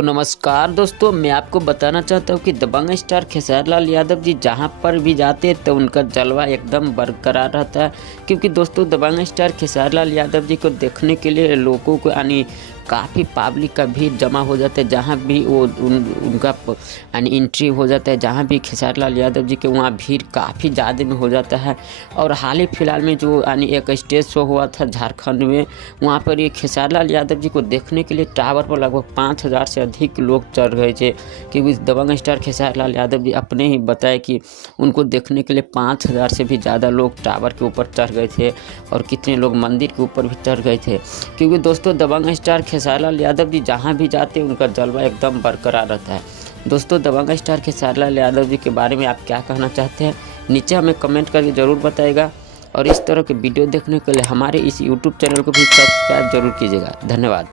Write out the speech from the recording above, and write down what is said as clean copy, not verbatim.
तो नमस्कार दोस्तों, मैं आपको बताना चाहता हूँ कि दबंग स्टार खेसारी लाल यादव जी जहाँ पर भी जाते हैं तो उनका जलवा एकदम बरकरार रहता है। क्योंकि दोस्तों दबंग स्टार खेसारी लाल यादव जी को देखने के लिए लोगों को यानी काफ़ी पब्लिक का भीड़ जमा हो जाता है। जहाँ भी वो उनका यानी एंट्री हो जाता है, जहाँ भी खेसारी लाल यादव जी के वहाँ भीड़ काफ़ी ज़्यादा में हो जाता है। और हाल ही फिलहाल में जो यानी एक स्टेज शो हुआ था झारखंड में, वहाँ पर ये खेसारी लाल यादव जी को देखने के लिए टावर पर लगभग 5000 से अधिक लोग चढ़ गए थे। क्योंकि दबंग स्टार खेसारी लाल यादव जी अपने ही बताए कि उनको देखने के लिए 5000 से भी ज़्यादा लोग टावर के ऊपर चढ़ गए थे और कितने लोग मंदिर के ऊपर भी चढ़ गए थे। क्योंकि दोस्तों दबंग स्टार खेसारी लाल यादव जी जहाँ भी जाते हैं उनका जलवा एकदम बरकरार रहता है। दोस्तों दबंग स्टार खेसारी लाल यादव जी के बारे में आप क्या कहना चाहते हैं, नीचे हमें कमेंट करके ज़रूर बताइएगा। और इस तरह के वीडियो देखने के लिए हमारे इस यूट्यूब चैनल को भी सब्सक्राइब जरूर कीजिएगा। धन्यवाद।